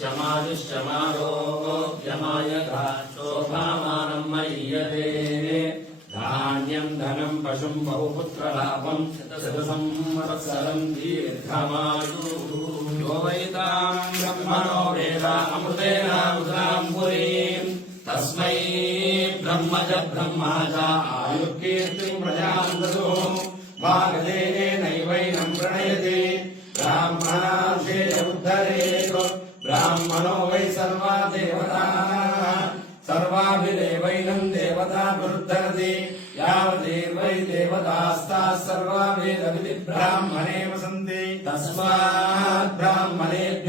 शमायुष्यमारोग्यमायका शोभामानं मय्यते धान्यं धनं पशुं बहुपुत्रलाभं शतसंवत्सरं दीर्घमायुः यो वैतां ब्रह्मणो वेद अमृतेन मुद्रां पुरीम् तस्मै ब्रह्म च ब्रह्मा च आयुर्कीर्तिं प्रजां ददो वागदेनैवैनं ब्राह्मणो वै सर्वा देवताः सर्वाभिदेवैनं देवताभिरुद्धरति यावदेवै देवतास्ताः सर्वा वेदविधि ब्राह्मणे वसन्ति तस्मात् ब्राह्मणेभ्यो वेदविभ्यो दिवे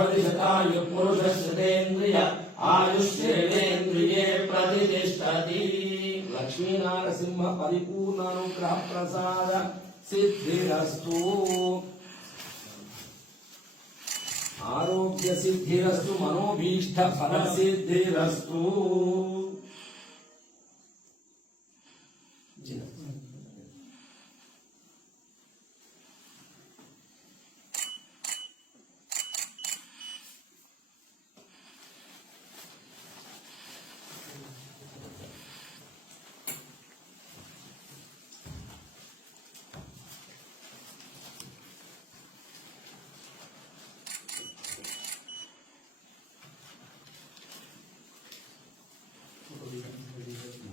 भविषतायु पुरुषश्रुतेन्द्रिय आयुष्येन्द्रिये प्रतिष्ठति लक्ष्मीनारसिंह परिपूर्णानुग्रह प्रसाद सिद्धिरस्तु आरोग्य सिद्धिरस्तु मनोभीष्ट फल Siddhirastu believe in, believe in.